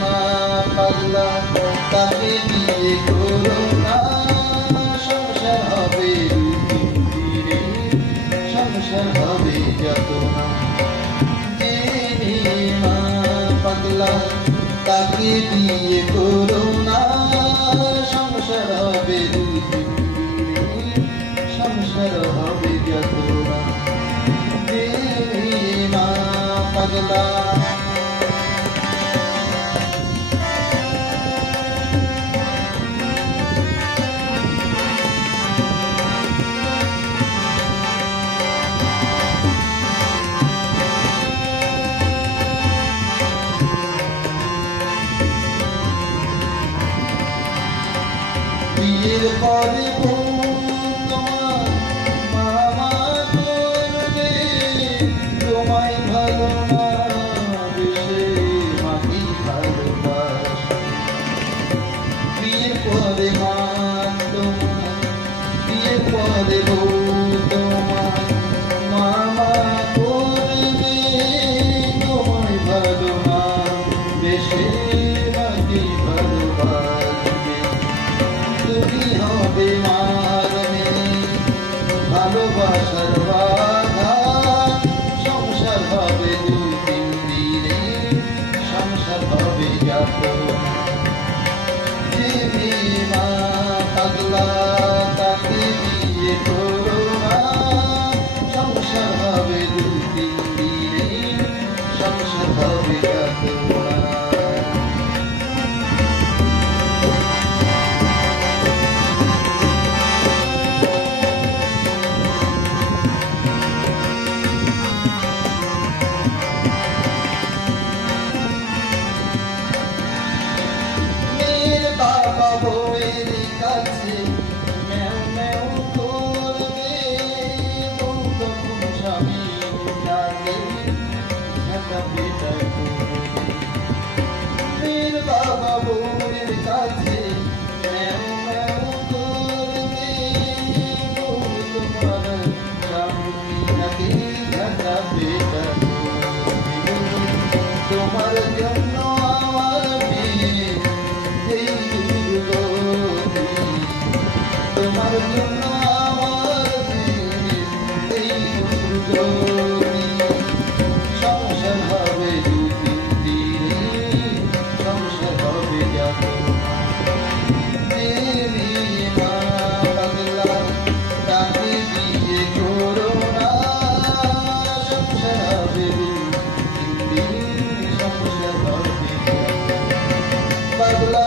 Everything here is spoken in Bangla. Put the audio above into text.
মা পাগলা তাকে বিয়ে করো না, সংসার হবে রুটিন, সংসার হবে যাতনা। মা পাগলা তাকে বিয়ে করো না, সংসার হবে রুটিন, সংসার হবে যাতনা। মা পাগলা বিয়ের পরে তোমার মামা করবে, তোমায় ভালো না বেশে মাটি ভালোবাসে। বিয়ের পরে মা তোমার, বিয়ের পরে তোমার মামা করবে, তোমায় ভালো না বেশে মাটি ভালোবাসবে। তুমি হবে মার মেয়ে, ভালোবাসার বাধা, সংসার হবে দুই তিন দিনে, সংসার হবে যাতনা। মা পাগলা তাকে বিয়ে করো না, সংসার হবে দুই তিন দিনে, সংসার হবে যাতনা। বাবা বউয়ের কাছে ম্যাও ম্যাও করবে, বউ তখন স্বামী ডাকে ঝাঁটা পেটা করবে। মেয়ের বাবা বউয়ের কাছে ম্যাও ম্যাও করবে, বউ তোমার স্বামী ডাকে ঝাঁটা পেটা করবে। তোমার জন্য আমার মেয়ে এই দুর্গতি, তোমার জন্য আমার এই দুর্গতি। সংসার হবে দুই তিন দিনে, সংসার হবে যাতনা। মা পাগলা তাকে বিয়ে করো না, সংসার হবে দুই তিন দিনে, সংসার হবে যাতনা। পাগলা